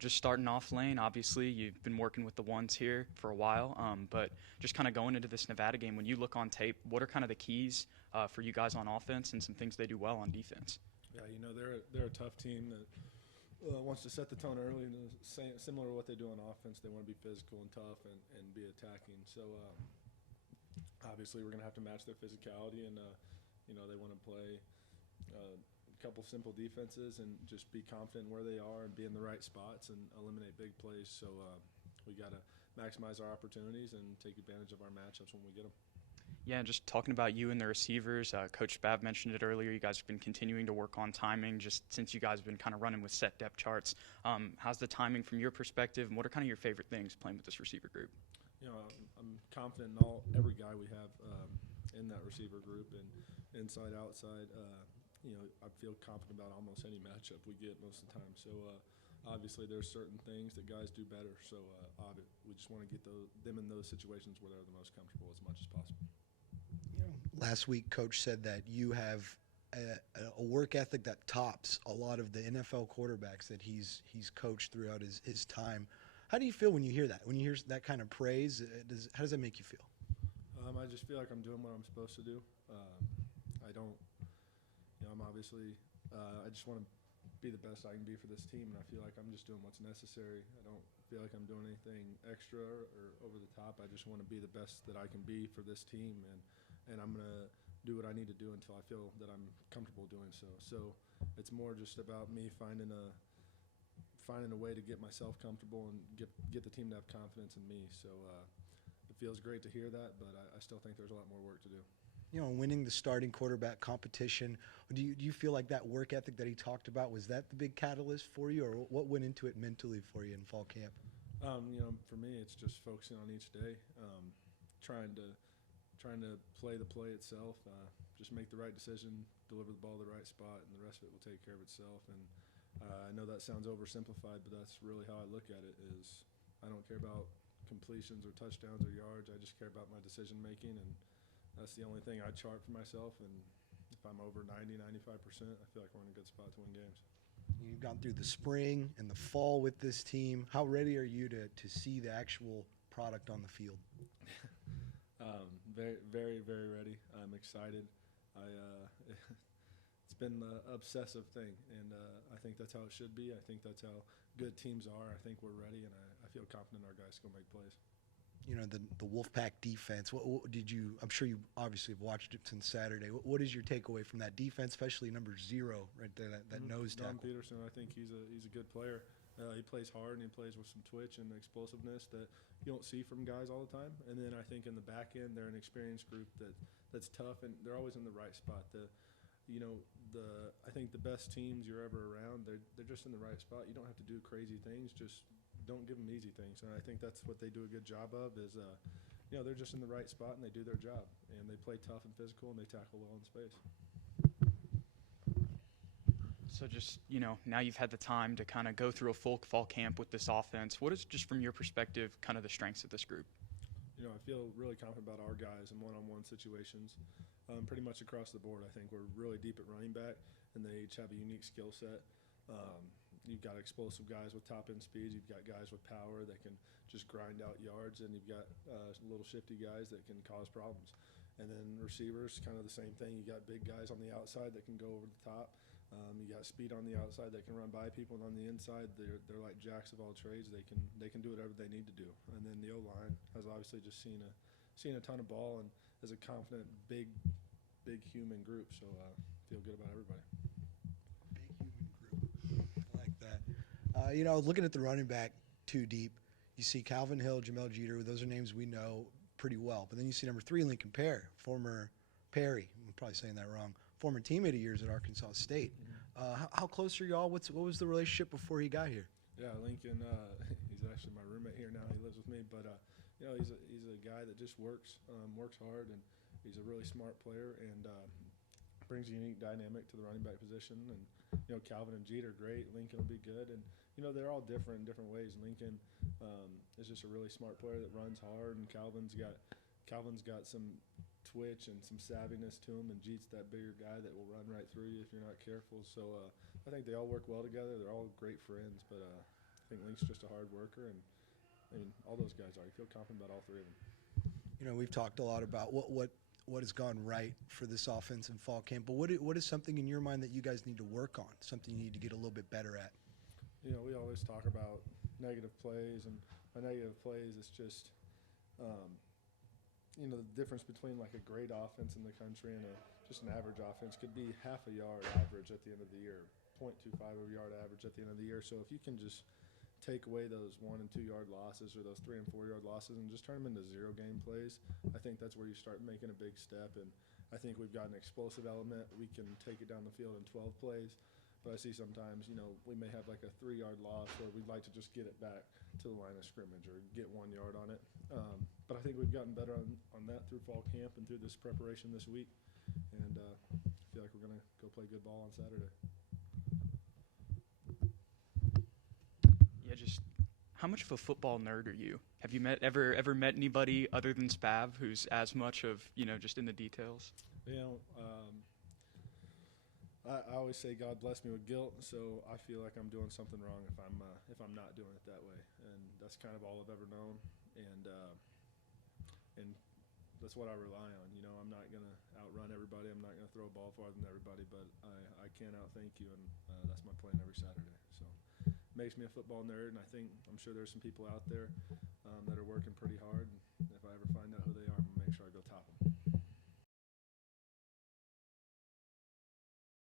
just starting off, Layne, obviously you've been working with the ones here for a while, but just kind of going into this Nevada game, when you look on tape, what are kind of the keys for you guys on offense and some things they do well on defense? Yeah, they're a tough team that wants to set the tone early, and similar to what they do on offense. They want to be physical and tough and be attacking. So obviously we're going to have to match their physicality, and they want to play a couple simple defenses and just be confident where they are and be in the right spots and eliminate big plays. So we got to maximize our opportunities and take advantage of our matchups when we get them. Yeah, just talking about you and the receivers, Coach Babb mentioned it earlier. You guys have been continuing to work on timing just since you guys have been kind of running with set depth charts. How's the timing from your perspective, and what are kind of your favorite things playing with this receiver group? I'm confident in every guy we have in that receiver group, and inside, outside. I feel confident about almost any matchup we get most of the time. So obviously there's certain things that guys do better. So we just want to get them in those situations where they're the most comfortable as much as possible. Last week, Coach said that you have a work ethic that tops a lot of the NFL quarterbacks that he's coached throughout his time. How do you feel when you hear that? When you hear that kind of praise, how does that make you feel? I just feel like I'm doing what I'm supposed to do. I don't, I'm obviously, I just want to be the best I can be for this team, and I feel like I'm just doing what's necessary. I don't feel like I'm doing anything extra or over the top. I just want to be the best that I can be for this team, and I'm going to do what I need to do until I feel that I'm comfortable doing so. So it's more just about me finding a way to get myself comfortable and get the team to have confidence in me. So it feels great to hear that, but I still think there's a lot more work to do. Winning the starting quarterback competition, do you feel like that work ethic that he talked about, was that the big catalyst for you, or what went into it mentally for you in fall camp? For me, it's just focusing on each day, trying to play the play itself, just make the right decision, deliver the ball to the right spot, and the rest of it will take care of itself. And I know that sounds oversimplified, but that's really how I look at it. Is I don't care about completions or touchdowns or yards. I just care about my decision making, and that's the only thing I chart for myself. And if I'm over 90, 95%, I feel like we're in a good spot to win games. You've gone through the spring and the fall with this team. How ready are you to see the actual product on the field? Very, very, very ready. I'm excited. It's been an obsessive thing, and I think that's how it should be. I think that's how good teams are. I think we're ready, and I feel confident our guys can go make plays. The Wolfpack defense, what did you – I'm sure you obviously have watched it since Saturday. What is your takeaway from that defense, especially number 0 right there, that nose tackle? Don Peterson, I think he's a good player. He plays hard, and he plays with some twitch and explosiveness that you don't see from guys all the time. And then I think in the back end, they're an experienced group that's tough, and they're always in the right spot. I think the best teams you're ever around, they're just in the right spot. You don't have to do crazy things, just don't give them easy things. And I think that's what they do a good job of is, they're just in the right spot and they do their job. And they play tough and physical and they tackle well in space. So just, now you've had the time to kind of go through a full fall camp with this offense. What is, just from your perspective, kind of the strengths of this group? I feel really confident about our guys in one-on-one situations. Pretty much across the board, I think we're really deep at running back, and they each have a unique skill set. You've got explosive guys with top-end speed. You've got guys with power that can just grind out yards, and you've got little shifty guys that can cause problems. And then receivers, kind of the same thing. You got big guys on the outside that can go over the top. You got speed on the outside that can run by people, and on the inside, they're like jacks of all trades. They can do whatever they need to do. And then the O-line has obviously just seen a ton of ball and is a confident, big human group. So feel good about everybody. Big human group. I like that. Looking at the running back too deep, you see Calvin Hill, Jamel Jeter. Those are names we know pretty well. But then you see number 3, Lincoln Perry, former Perry. I'm probably saying that wrong. Former teammate of yours at Arkansas State. How close are y'all? What was the relationship before he got here? Yeah, Lincoln. He's actually my roommate here now. He lives with me, but he's a guy that just works hard, and he's a really smart player and brings a unique dynamic to the running back position. And Calvin and Jeter, great. Lincoln will be good, and they're all different in different ways. Lincoln is just a really smart player that runs hard, and Calvin's got some twitch and some savviness to him, and Jeet's that bigger guy that will run right through you if you're not careful. So I think they all work well together. They're all great friends, but think Link's just a hard worker, and I mean, all those guys are. You feel confident about all three of them. You know, we've talked a lot about what has gone right for this offense in fall camp, but what is something in your mind that you guys need to work on, something you need to get a little bit better at? You know, we always talk about negative plays, and by negative plays, it's just, you know, the difference between like a great offense in the country and just an average offense could be half a yard average at the end of the year, 0.25 of a yard average at the end of the year. So if you can just take away those 1 and 2 yard losses or those 3 and 4 yard losses and just turn them into 0 game plays, I think that's where you start making a big step. And I think we've got an explosive element. We can take it down the field in 12 plays. But I see sometimes, you know, we may have like a 3 yard loss where we'd like to just get it back to the line of scrimmage or get 1 yard on it. But I think we've gotten better on that through fall camp and through this preparation this week. And I feel like we're going to go play good ball on Saturday. Yeah, just how much of a football nerd are you? Have you ever met anybody other than Spav who's as much of, you know, just in the details? You know, I always say God bless me with guilt, so I feel like I'm doing something wrong if I'm not doing it that way, and that's kind of all I've ever known, and that's what I rely on. You know, I'm not gonna outrun everybody. I'm not gonna throw a ball farther than everybody, but I can't outthink you, and that's my plan every Saturday. So it makes me a football nerd, and I'm sure there's some people out there that are working pretty hard. And if I ever find out who they are, I'm gonna make sure I go